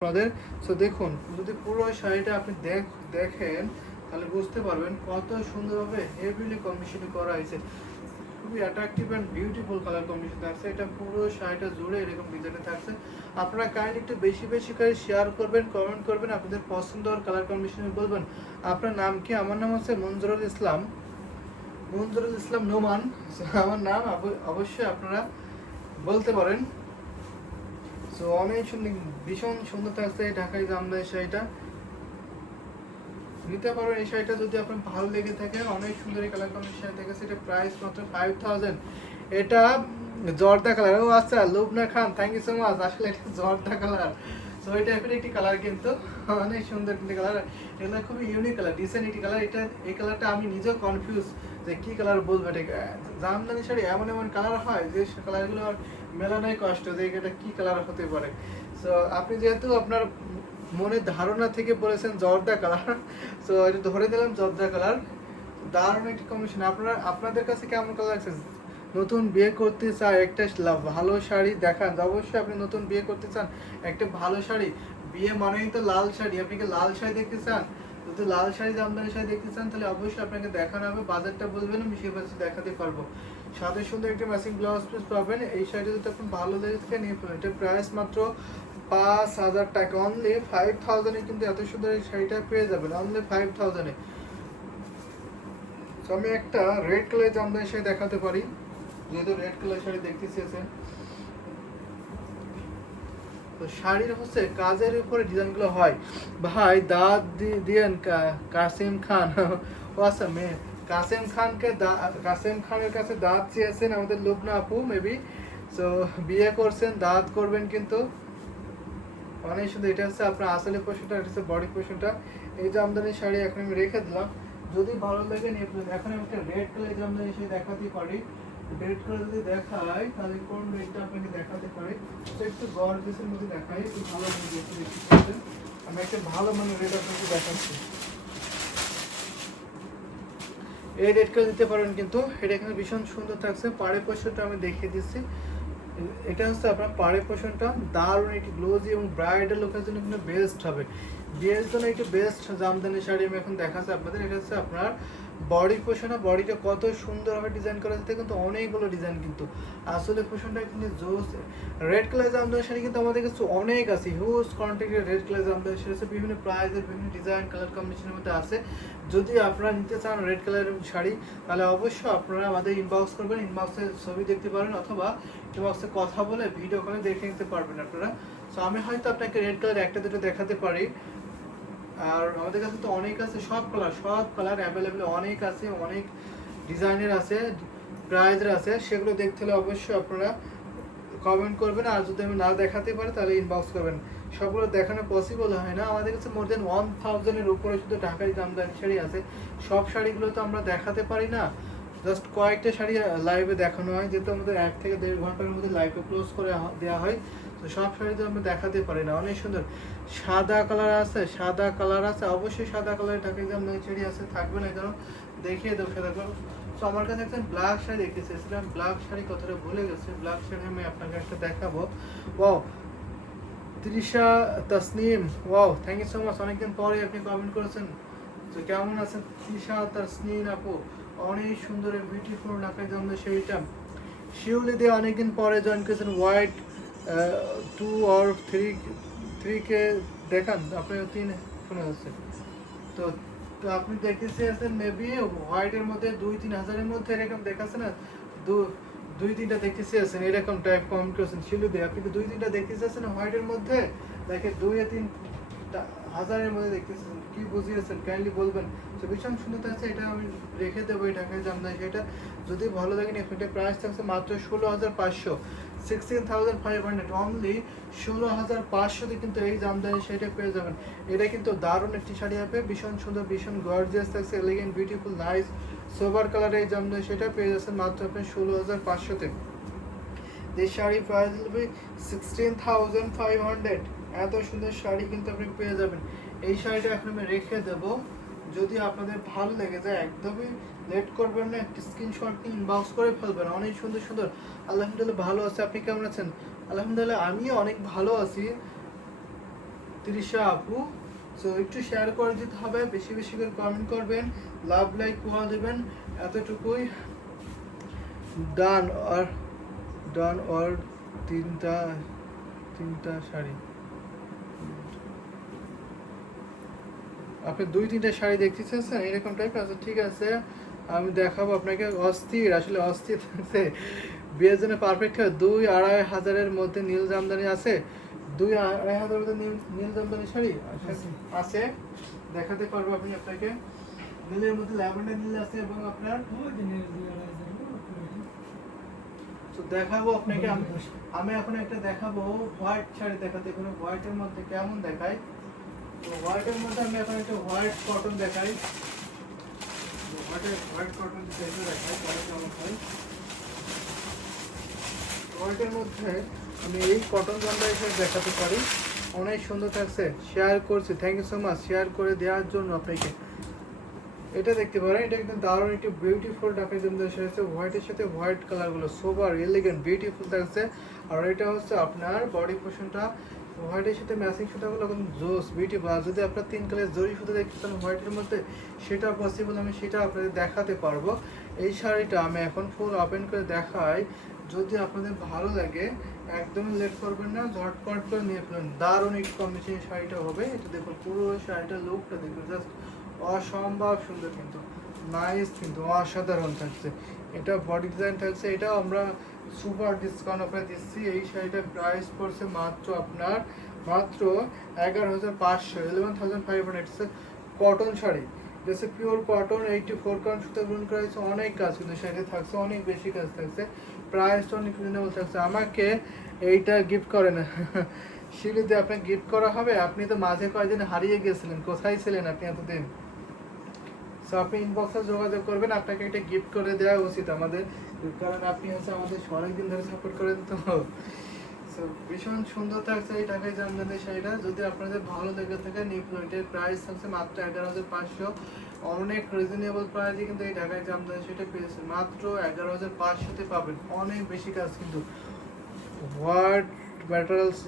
আপনাদের। সো দেখুন, যদি পুরো শাড়িটা আপনি দেখ, দেখেন, তাহলে বুঝতে পারবেন কত সুন্দরভাবে হেভিলি কম্বিনেশন করা হয়েছে। খুবই attractive and beautiful colour combination থাকছে। এটা পুরো শাড়িটা জুড়ে এরকম ডিজাইনে থাকছে। আপনারা কাইন্ডলি একটু বেশি বেশি করে শেয়ার করবেন কমেন্ট করবেন, আপনাদের পছন্দ আর কালার কম্বিনেশন বলবেন। আপনার নাম কি? আমার নাম হচ্ছে মঞ্জুরুল ইসলাম। মঞ্জুরুল ইসলাম নোমান। আমার নাম অব- অবশ্যই আপনারা বলতে পারেন। তো অনেক সুন্দর ভীষণ সুন্দর থাকছে এই ঢাকাই জামদানি শাড়িটা নিতে পারবেন। এই শাড়িটা যদি আপনার ভালো লেগে থাকে, অনেক সুন্দর এই কালার কম্বিনেশন দেখেছে, এটা প্রাইস মাত্র ফাইভ থাউজেন্ড এটা জর্দা কালার। ও আচ্ছা Lubna Khan thank you so much আসলে এটা জর্দা কালার। সো এটা এখন একটি কালার কিন্তু। অনেক সুন্দর কিন্তু কালার। এটা খুবই ইউনিক কালার ডিসেন্ট একটি কালার। এটা, এই কালারটা আমি নিজেও কনফিউজ যে কি কালার বলব এটা। জামদানি শাড়ি এমন এমন কালার হয় যে কালারগুলো আর মেলানোই কষ্ট যে এটা কি কালার হতে পারে। সো আপনি যেহেতু আপনার মনের ধারণা থেকে বলেছেন জর্দা কালার সো এটা ধরে দিলাম জর্দা কালার দারুণ একটি কম্বিনেশন আপনারা, আপনাদের কাছে কেমন কালার লাগছে? নতুন বিয়ে করতে চান একটা ভালো শাড়ি দেখান। অবশ্যই আপনি নতুন বিয়ে করতে চান একটা ভালো শাড়ি। বিয়ে মানেই তো লাল শাড়ি। আপনি কি লাল শাড়ি দেখতে চান? যদি লাল শাড়ি, জামদানি শাড়ি দেখতে চান, তাহলে অবশ্যই আপনাকে দেখানো হবে। বাজারটা বলবেন, আমি সেই দেখাতে পারব। সাথে সুন্দর একটা ম্যাচিং ব্লাউজ পিস পাবেন। এই শাড়িটা যদি আপনি ভালো লেগে থাকে, নিয়ে এটা প্রাইস মাত্র পাঁচ হাজার টাকা। অনলি ফাইভ থাউজেন্ডে কিন্তু এত সুন্দর এই শাড়িটা পেয়ে যাবেন। অনলি ফাইভ থাউজেন্ডে তো আমি একটা রেড কালার জামদানি শাড়ি দেখাতে পারি। যেহেতু রেড কালার শাড়ি দেখতে চেয়েছেন তো শাড়ির হচ্ছে কাজের উপরে ডিজাইনগুলো হয়। ভাই, দাঁত দি- দিয়েন কাসিম খান। ও আচ্ছা মেয়ে। কাসিম খানকে কাসিম খানের কাছে দাঁত চেয়েছেন আমাদের লুবনা আপু মেবি সো বিয়ে করছেন, দাঁত করবেন কিন্তু। অনেক সুন্দর, এটা হচ্ছে আপনার আসলে পোষণটা এটা হচ্ছে বডি পোষণটা এই জামদানি শাড়ি এখন আমি রেখে দিলাম। যদি ভালো লাগে, নিয়ে। এখন আমি একটা রেড কালার জামদানি শাড়ি দেখাতে পারি। রেড কালার যদি দেখাই, তাহলে কোন রেডটা আপনাকে দেখাতে পারি? তো একটু গর্জেসের মধ্যে দেখাই, একটু ভালো মানে আমি একটা ভালো মানে রেড আপনাকে দেখাচ্ছি। এই কালার দিতে পারেন কিন্তু এটা এখানে ভীষণ সুন্দর থাকছে। পাড়ে পোষণটা আমি দেখিয়ে দিচ্ছি। এটা হচ্ছে আপনার পাড়ে পোষণটা দারুণ একটি গ্লোজি এবং ব্রাইডাল লোকের জন্য কিন্তু বেস্ট হবে। বিয়ের জন্য একটি বেস্ট জামদানি শাড়ি আমি এখন দেখাচ্ছি আপনাদের। এটা হচ্ছে আপনার বডি পোষণ বডিটা কত সুন্দরভাবে ডিজাইন করা যেতে কিন্তু অনেকগুলো ডিজাইন কিন্তু। আসলে পোষণটা কিন্তু জোস রেড কালার জামদানি শাড়ি কিন্তু আমাদের কাছে অনেক আছে। হিউজ কোয়ান্টিটির রেড কালার জামদানি শাড়ি আছে, বিভিন্ন প্রাইজের বিভিন্ন ডিজাইন কালার কম্বিনেশনের মধ্যে আছে। যদি আপনারা নিতে চান রেড কালারের শাড়ি, তাহলে অবশ্যই আপনারা আমাদের ইনবক্স করবেন। ইনবক্সে ছবি দেখতে পারেন অথবা ইনবক্সে কথা বলে ভিডিও কলে দেখে নিতে পারবেন আপনারা। সো আমি হয়তো আপনাকে রেড কালার একটা, দুটো দেখাতে পারি। আর আমাদের কাছে তো অনেক আছে, সব কালার সব কালার অ্যাভেলেবেল অনেক আছে, অনেক ডিজাইনের আছে প্রাইজের আছে, সেগুলো দেখতে হলে অবশ্যই আপনারা কমেন্ট করবেন আর যদি আমি না দেখাতে পারি তাহলে ইনবক্স করবেন। সবগুলো দেখানো পসিবল হয় না, আমাদের কাছে মোর দেন ওয়ান থাউজেন্ডের উপরে শুধু ঢাকারি দামদারি শাড়ি আছে, সব শাড়িগুলো তো আমরা দেখাতে পারি না। জাস্ট কয়েকটা শাড়ি লাইভে দেখানো হয়, যেহেতু আমাদের এক থেকে দেড় ঘণ্টার মধ্যে লাইভে ক্লোজ করে দেওয়া হয়। তো সব শাড়ি তো আমরা দেখাতে পারি না। অনেক সুন্দর। সাদা কালার আছে, সাদা কালার আছে। অবশ্যই সাদা কালারের ঢাকাই জামদানি শাড়ি আছে, থাকবে না কারণ দেখিয়ে দেবো সাদা কালার তো আমার কাছে একটা ব্ল্যাক শাড়ি দেখতে চেয়েছিলাম ব্ল্যাক শাড়ি কথাটা ভুলে গেছে। ব্ল্যাক শাড়ি আমি আপনাকে একটা দেখাবো। Wow Trisha Tasnim wow thank you so much অনেকদিন পরে আপনি কমেন্ট করেছেন। তো কেমন আছেন? ত্রিশা তাসনিম আপু, অনেক সুন্দর বিউটিফুল ঢাকাই জামদানি শাড়িটা। শিউলি দিয়ে অনেকদিন পরে জয়েন করেছেন। White two or three three কে দেখান, আপনার তিন শুনে যাচ্ছে তো তো আপনি দেখতে চেয়েছেন মেবি হোয়াইটের মধ্যে দুই, তিন হাজারের মধ্যে এরকম দেখাচ্ছে না? দুই, তিনটা দেখতে চেয়েছেন এরকম টাইপ কমেন্ট করেছেন শিলু দিয়ে। আপনি কি দুই, তিনটা দেখতে চেয়েছেন হোয়াইটের মধ্যে? দেখে দুই আর তিন হাজারের মধ্যে দেখতেছেন কি বুঝিয়েছেন? কাইন্ডলি বলবেন। তো ভীষণ সুন্দর থাকছে এটা আমি রেখে দেবো এই ঢাকায় জামদানি সেটা। যদি ভালো লাগে না এটা প্রাইস থাকছে মাত্র ষোলো হাজার পাঁচশো। Sixteen thousand five hundred only ষোলো হাজার পাঁচশোতে কিন্তু এই জামদানি শাড়িটা পেয়ে যাবেন। এটা কিন্তু দারুণ একটি শাড়ি হবে, ভীষণ সুন্দর, ভীষণ গর্জিয়াস থাকছে এলিগেন্ট বিউটিফুল নাইস সোবার কালারের এই জামদানি সেটা পেয়ে যাচ্ছেন মাত্র আপনি ষোলো হাজার পাঁচশোতে। এই শাড়ি প্রাইস হবে সিক্সটিন থাউজেন্ড ফাইভ হান্ড্রেড এত সুন্দর শাড়ি কিন্তু আপনি পেয়ে যাবেন। এই শাড়িটা এখন আমি রেখে দেব। যদি আপনাদের ভালো লেগে যায়, একদমই লেট করবেন না, একটি স্ক্রিনশট নিয়ে ইনবক্স করে ফেলবেন। অনেক সুন্দর সুন্দর। আলহামদুলিল্লাহ ভালো আছে। আপনি কেমন আছেন? আলহামদুলিল্লাহ, আমিও অনেক ভালো আছি। তিরিশা আপু সো একটু শেয়ার করে দিতে হবে। বেশি বেশি করে কমেন্ট করবেন। লাভ লাইক কোয়া দেবেন। এতটুকুই। ডান আর ডান আর তিনটা তিনটা শাড়ি। আপনি দুই তিনটা শাড়ি দেখতে চাচ্ছেন এরকম টাইপ আছে ঠিক আছে আমি দেখাবো আপনাকে। অস্থির আসলে অস্থির থাকছে বিয়ের জন্য পারফেক্ট হয়। দুই আড়াই হাজারের মধ্যে নীল জামদানি আছে। দুই আড়াই হাজারের মধ্যে নীল নীল জামদানি শাড়ি আছে- দেখাতে পারব আপনি আপনাকে। নীলের মধ্যে ল্যাভেন্ডার নীল আছে এবং আপনার তো দেখাবো আপনাকে। আমি আমি এখন একটা দেখাবো। হোয়াইট শাড়ি দেখাতে। কোনো হোয়াইটের মধ্যে কেমন দেখায়? তো হোয়াইটের মধ্যে আমি এখন হোয়াইট কটন দেখাই। হোয়াইট কটন দেখে দেখাই হয় হোয়াইটের মধ্যে। আমি এই কটন এসে দেখাতে পারি। অনেক সুন্দর থাকছে। শেয়ার করছি। Thank you so much share করে দেওয়ার জন্য আপনাকে। এটা দেখতে পারেন। এটা একদম দারুণ একটি বিউটিফুল ডাকের জন্য এসেছে হোয়াইটের সাথে হোয়াইট কালারগুলো সোবার এলিগেন্ট বিউটিফুল থাকছে। আর এটা হচ্ছে আপনার বডি পোর্শনটা হোয়াইটের সাথে ম্যাচিং সুতাগুলো এখন জোস বিউটিফুল বা যদি আপনার তিন কালার জরি সুতো দেখতে চান হোয়াইটের মধ্যে সেটা পসিবল আমি সেটা আপনাদের দেখাতে পারব। এই শাড়িটা আমি এখন ফুল ওপেন করে দেখাই। যদি আপনাদের ভালো লাগে, একদমই লেট করবেন না, ঝটপট করে নিয়ে ফেলুন। দারুণ একটি কম্বিনেশন শাড়িটা হবে। এটা দেখুন, পুরো শাড়িটার লুকটা দেখুন জাস্ট অসম্ভব সুন্দর কিন্তু। নাইস, কিন্তু অসাধারণ থাকছে। এটা বডি ডিজাইন থাকছে, এটাও আমরা সুপার ডিসকাউন্ট অফারে দিচ্ছি। এই শাড়িটার প্রাইস পড়ছে মাত্র আপনার, মাত্র এগারো হাজার পাঁচশো। Eleven thousand five hundred cotton sari. যেসে pure cotton eighty four count সুতো গ্রহণ করা হয়েছে অনেক কাজ কিন্তু শাড়িতে থাকছে, অনেক বেশি কাজ থাকছে। প্রাইসটা অনেক রিজনেবল থাকছে। আমাকে এইটা গিফট করে না সিঁড়িতে আপনাকে গিফট করা হবে। আপনি তো মাঝে কয়েকদিন হারিয়ে গেছিলেন, কোথায় ছিলেন আপনি এতদিন? সো আপনি ইনবক্সে যোগাযোগ করবেন আপনাকে একটা গিফট করে দেওয়া উচিত আমাদের। কারণ আপনি হচ্ছে আমাদের অনেকদিন ধরে সাপোর্ট করেন তো। সো ভীষণ সুন্দর থাকছে এই টাকায় জামদানি শাড়িটা। যদি আপনাদের ভালো লেগে থাকে নিপুণ এটার প্রাইস থাকছে মাত্র এগারো হাজার পাঁচশো। অনেক রিজনেবল প্রাইসে কিন্তু এই ঢাকায় জামদানি শাড়িটা পেয়েছে। মাত্র এগারো হাজার পাঁচশোতে পাবেন। অনেক বেশি কাজ কিন্তু। What materials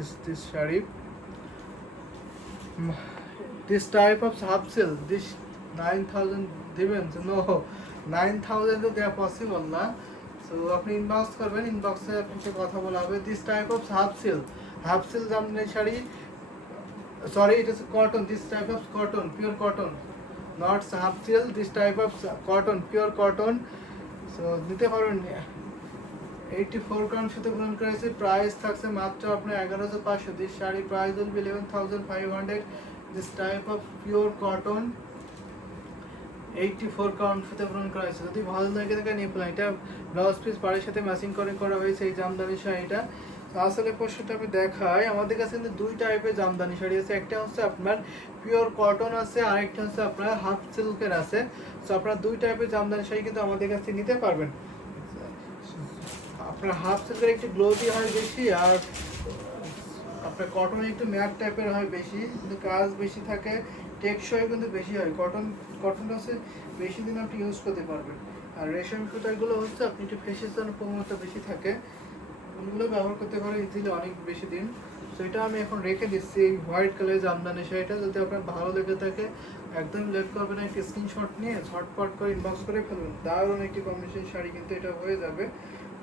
is, this sari? type of half sale this 9000 দিবেন। নো 9000 তো দেওয়া পসিবল না। সো আপনি ইনবক্স করবেন ইনবক্সে আপনার কথা বলা হবে। This type of half silk half silk Jamdani sari sorry it is cotton this type of cotton pure cotton not half silk this type of cotton pure cotton so নিতে পারবেন। এইটি four count সাথে গ্রহণ করেছে। Price থাকছে মাত্র আপনার এগারো হাজার পাঁচশো। This sari price will be eleven thousand five hundred this type of pure cotton eighty four count সাথে গ্রহণ করা হয়েছে। যদি ভালো লাগে থাকে নিয়ে পেলাম এটা ব্লাউজ পিস পাড়ের সাথে ম্যাচিং করে করা হয়েছে এই জামদানি শাড়িটা। আসলে পোস্টটা আমি দেখাই। আমাদের কাছে কিন্তু দুই টাইপের জামদানি শাড়ি আছে। একটা হচ্ছে আপনার পিওর কটন আছে, আরেকটা হচ্ছে আপনার হাফ সিল্কের আছে। তো আপনার দুই টাইপের জামদানি শাড়ি কিন্তু আমাদের কাছে নিতে পারবেন। আপনার হাফ সিল্কের একটু গ্লোজি হয় বেশি আর আপনার কটন একটু ম্যাট টাইপের হয় বেশি। কিন্তু কাজ বেশি থাকে। টেকসই কিন্তু বেশি হয়। কটন কটনটা হচ্ছে বেশি দিন আপনি ইউজ করতে পারবেন। আর রেশম সুতাগুলো হচ্ছে আপনি একটু ফেসের জন্য প্রবণতা বেশি থাকে। ওগুলো ব্যবহার করতে পারে ইজিলি অনেক বেশি দিন। তো এটা আমি এখন রেখে দিচ্ছি এই হোয়াইট কালারের জামদানি শাড়িটা। যদি আপনার ভালো লেগে থাকে, একদম লেট করবেন না, একটি স্ক্রিনশট নিয়ে ঝটপট করে ইনবক্স করে ফেলবেন। দারুণ একটি কম্বিনেশন শাড়ি কিন্তু এটা হয়ে যাবে।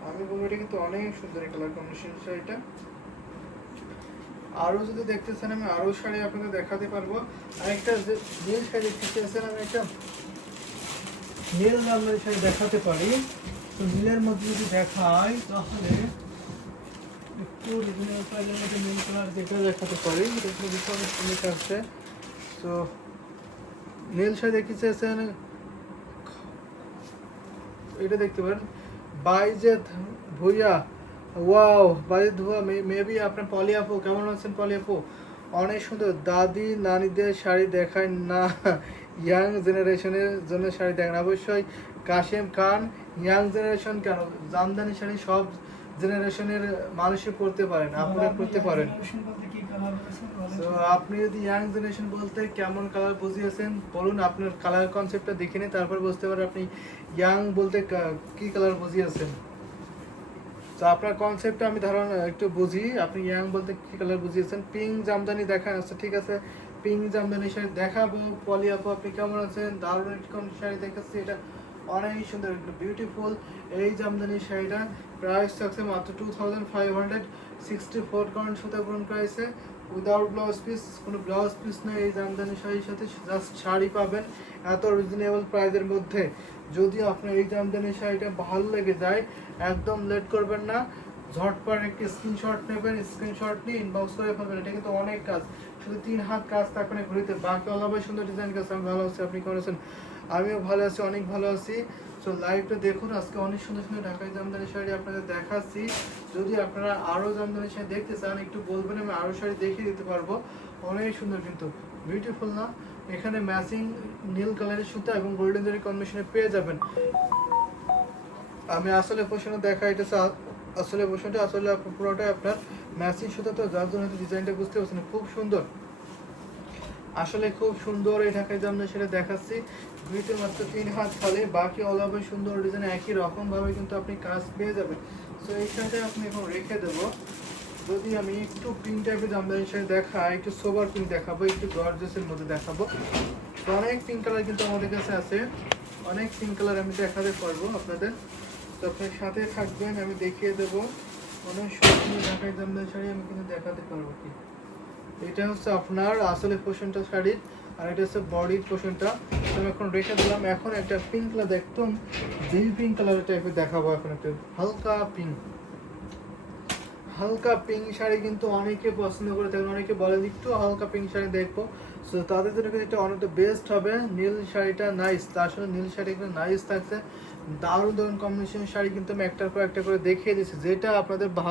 আমি বলব এটা কিন্তু অনেক সুন্দর কালার কম্বিনেশন শাড়িটা। আরও যদি দেখতে চান, আমি আরও শাড়ি আপনাদের দেখাতে পারব। আরেকটা যে নীল শাড়ি দেখতে চাইছেন আমি একটা নীল জামদানি শাড়ি দেখাতে পারি। তো নীলের মধ্যে যদি দেখাই, তাহলে একটু রিজনেবল প্রাইসের মধ্যে নীল কালার যেটা দেখাতে পারি ভীষণ সুন্দর তো নীল শাড়ি দেখতে চাইছেন, এটা দেখতে পারেন। বাইজেদ ভুইয়া ওয়াও বাইজেদ ভুয়া মেবি আপনার পলি আপু কেমন আছেন পলি আপু? অনেক সুন্দর। দাদি নানিদের শাড়ি দেখায় না ইয়াং জেনারেশনের জন্য শাড়ি দেখেন অবশ্যই কাশেম খান ইয়াং জেনারেশন কেন? জামদানি শাড়ি সব জেনারেশনের মানুষই পরতে পারেন আপনারা পরতে পারেন। তো আপনি যদি ইয়াং জেনারেশন বলতে কেমন কালার বুঝিয়েছেন বলুন আপনার কালার কনসেপ্টটা দেখে নিন তারপর বুঝতে পারেন আপনি ইয়াং বলতে কি কালার বুঝিয়েছেন। তো আপনার কনসেপ্টটা আমি ধারণা একটু বুঝি। আপনি ইয়াং বলতে কি কালার বুঝিয়েছেন? পিঙ্ক জামদানি দেখা আচ্ছা ঠিক আছে। পিঙ্ক জামদানি শাড়ি দেখাবো। পলি আপু, আপনি কেমন আছেন? দারুণ একটি শাড়ি দেখাচ্ছি এটা অনেক সুন্দর বিউটিফুল এই জামদানি শাড়িটা প্রাইস থাকছে মাত্র two thousand five hundred sixty four count সুতা পূরণ প্রাইসে উইদাউট ব্লাউজ পিস কোনো ব্লাউজ পিস নেই, এই জামদানি শাড়ির সাথে জাস্ট শাড়ি পাবেন, এত রিজনেবল প্রাইসের মধ্যে। যদি আপনার এই জামদানি শাড়িটা ভালো লেগে যায়, একদম লেট করবেন না, ঝটপট একটি স্ক্রিনশট নেবেন স্ক্রিনশট নিয়ে ইনবক্স করে ফেলবেন, এটা কিন্তু অনেক কাজ। শুধু তিন হাত কাজ থাকবে না ঘুরিতে, বাকি অলাভাই সুন্দর ডিজাইন কাজ আমি ভালো আছি, আপনি করেছেন আমিও ভালো আছি, অনেক ভালো আছি। সো লাইভটা দেখুন, আজকে অনেক সুন্দর সুন্দর ঢাকাই জামদানি শাড়ি আপনাদের দেখাচ্ছি। যদি আপনারা আরও জামদানি শাড়ি দেখতে চান, একটু বলবেন, আমি আরও শাড়ি দেখিয়ে দিতে পারব। অনেক সুন্দর কিন্তু। বিউটিফুল না। এখানে ম্যাচিং নীল কালারের সুতা এবং গোল্ডেন জারি কম্বিনেশনে পেয়ে যাবেন। আমি আসলে পোষণে দেখা এটা আসলে পোষণটা আসলে পুরোটাই আপনার ম্যাচিং সুতা তো যার জন্য ডিজাইনটা বুঝতে পারছেন খুব সুন্দর। আসলে খুব সুন্দর এই ঢাকায় জামদানি সেটা দেখাচ্ছি। দুইতে মাত্র তিন হাত খালে। বাকি অল সুন্দর ডিজাইন একই রকম ভাবে কিন্তু আপনি কাজ পেয়ে যাবেন। এই শাড়িটা আপনি এখন রেখে দেবো। যদি আমি একটু পিঙ্ক টাইপের জামদানি শাড়ি দেখাই, একটু সোবার পিঙ্ক দেখাবো, একটু গর্জেসের মধ্যে দেখাবো। তো অনেক পিঙ্ক কালার কিন্তু আমাদের কাছে আছে। অনেক পিঙ্ক কালার আমি দেখাতে পারব আপনাদের। তো আপনার সাথে থাকবেন, আমি দেখিয়ে দেবো। অনেক সুন্দর ঢাকায় জামদানি শাড়ি আমি কিন্তু দেখাতে পারব কি? এটা হচ্ছে আপনার আসলে পোষণটা শাড়ির। আর এটা হচ্ছে বডির তো আমি এখন রেখে দিলাম। এখন একটা পিঙ্ক কালার একদম দিল পিঙ্ক কালারের টাইপের দেখাবো এখন একটা। হালকা পিঙ্ক হালকা পিঙ্ক শাড়ি কিন্তু অনেকে পছন্দ করে থাকেন অনেকে বলেন একটু হালকা পিঙ্ক শাড়ি দেখব। সো তাদের জন্য কিন্তু এটা অনেকটা বেস্ট হবে। নীল শাড়িটা নাইস তার সাথে নীল শাড়ি কিন্তু নাইস থাকছে। দারুণ দারুণ কম্বিনেশন শাড়ি কিন্তু আমি একটার পর একটা করে দেখিয়ে দিচ্ছি। যেটা আপনাদের